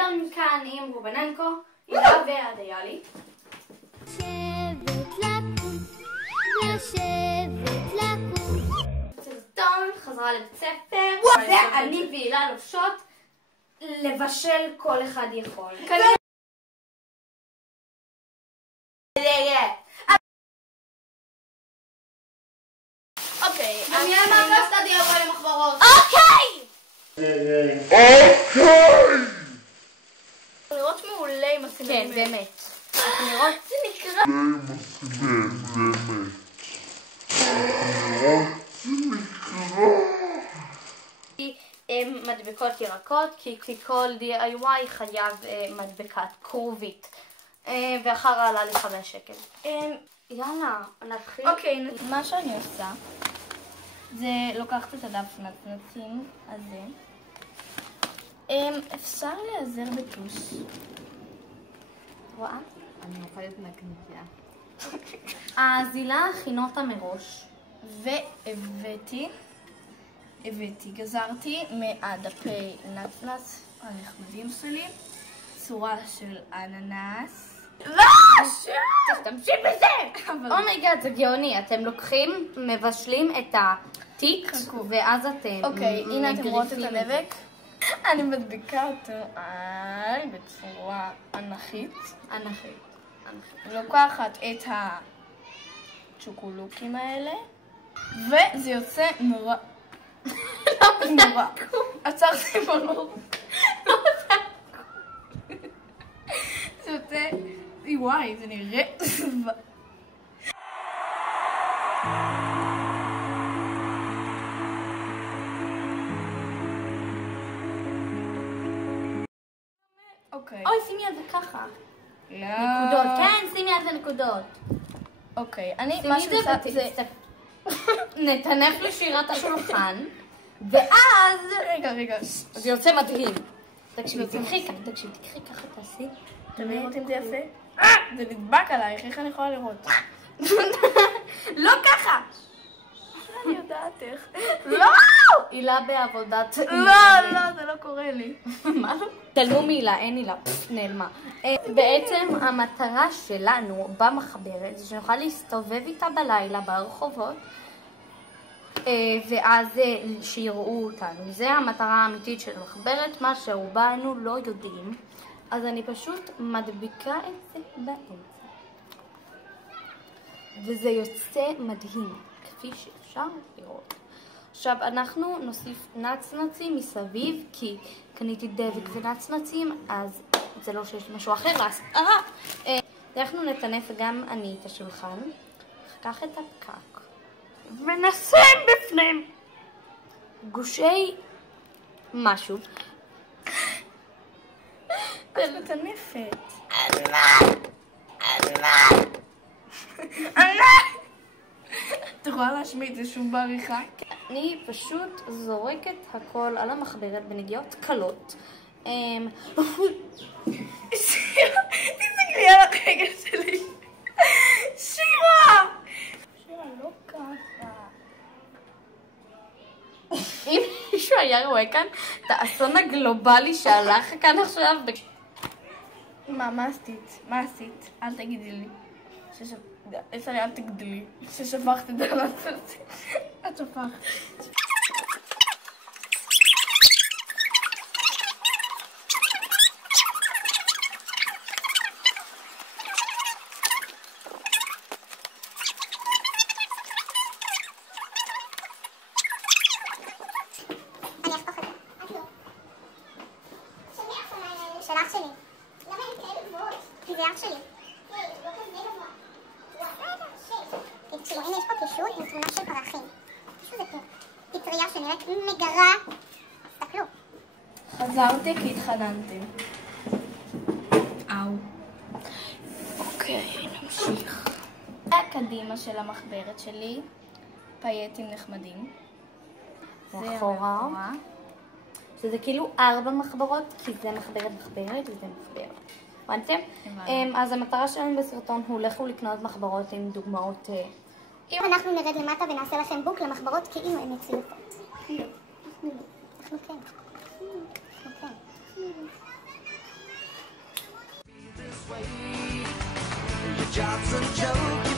אילון כאן עם רובננקו, הילה והדיאלי. סרטון, חזרה לבית ספר, ואני והילה לובשות לבשל כל אחד יכול. אוקיי, אני אמרת סטדיה עברה למחברות. אוקיי! נראות מעולה עם הסימנים. כן, באמת. נראות זה נקרא. מדבקות ירקות, כי כל DIY חייב מדבקת כרובית. ואחר עלה לי 5 שקל. יאללה, נתחיל. אוקיי, מה שאני עושה זה לוקחת את הדף נצנצים הזה. אפשר להיעזר בטוש. רואה? אני אוכלת נקניקיה. אז הילה הכינה אותה מראש, גזרתי מהדפי נצנץ הנחמדים שלי צורה של אננס. לא! תשתמשי בזה! אומייגאד, זה גאוני. אתם לוקחים, מבשלים את התיק, ואז אתם... אוקיי, הנה אתם רואות את הדבק. אני מדביקה אותו בצורה אנכית. לוקחת את הצ'וקולוקים האלה, וזה יוצא נורא. נורא. עצרתי בנור. זה יוצא... וואי, זה נראה... אוקיי. אוי, שימי על זה ככה. נקודות. כן, שימי על זה נקודות. אוקיי, אני... מה שעושה זה... נתנף לשירת השולחן, ואז... רגע. זה יוצא מדהים. תקשיבי, תקחי ככה, תעשי. אתם לראות אם זה יפה? זה נדבק עלייך, איך אני יכולה לראות? לא ככה! אני יודעת איך. לא! הילה בעבודת... לא, זה לא קורה לי. מה לא? תלמו מהילה, אין הילה, נעלמה. בעצם המטרה שלנו במחברת זה שנוכל להסתובב איתה בלילה ברחובות, ואז שיראו אותנו. זה המטרה האמיתית של המחברת, מה שרובנו לא יודעים. אז אני פשוט מדביקה את זה באמצע. וזה יוצא מדהים, כפי שאפשר לראות. עכשיו אנחנו נוסיף נצנצים מסביב, כי קניתי דבק ונצנצים, אז זה לא שיש משהו אחר. אנחנו נתנף גם אני את השולחן, קח את הפקק, ונשים בפנים גושי משהו. את מטנפת. את יכולה להשמיע את זה שוב בעריכה? אני פשוט זורקת הכל על המחברת בנגיעות קלות. שירה, תסתכלי על הרגל שלי. שירה, לא ככה. אם מישהו היה רואה כאן את האסון הגלובלי שהלך כאן עכשיו. מה עשית? אל תגידי לי. אל תגידי לי. ששפכת את זה על הסרטי. את שפכת. אח שלי. למה הם כאלה גבוהות? כי זה אח שלי. לא כזה גבוה. תראו, הנה יש פה קישור עם תמונה של פרחים. קישור זה פטריה שנראית מגרה. תסתכלו. חזרתי כי התחננתם. אוקיי, נמשיך. הקדימה של המחברת שלי, פייטים נחמדים. מאחורה. שזה כאילו 4 מחברות, כי זה מחברת וזה מחברת. הבנתם? אז המטרה שלנו בסרטון הוא לכו לקנות מחברות עם דוגמאות. אם אנחנו נרד למטה ונעשה לכם בוק למחברות כאילו הן מצויפות. אנחנו כן. Johnson joke.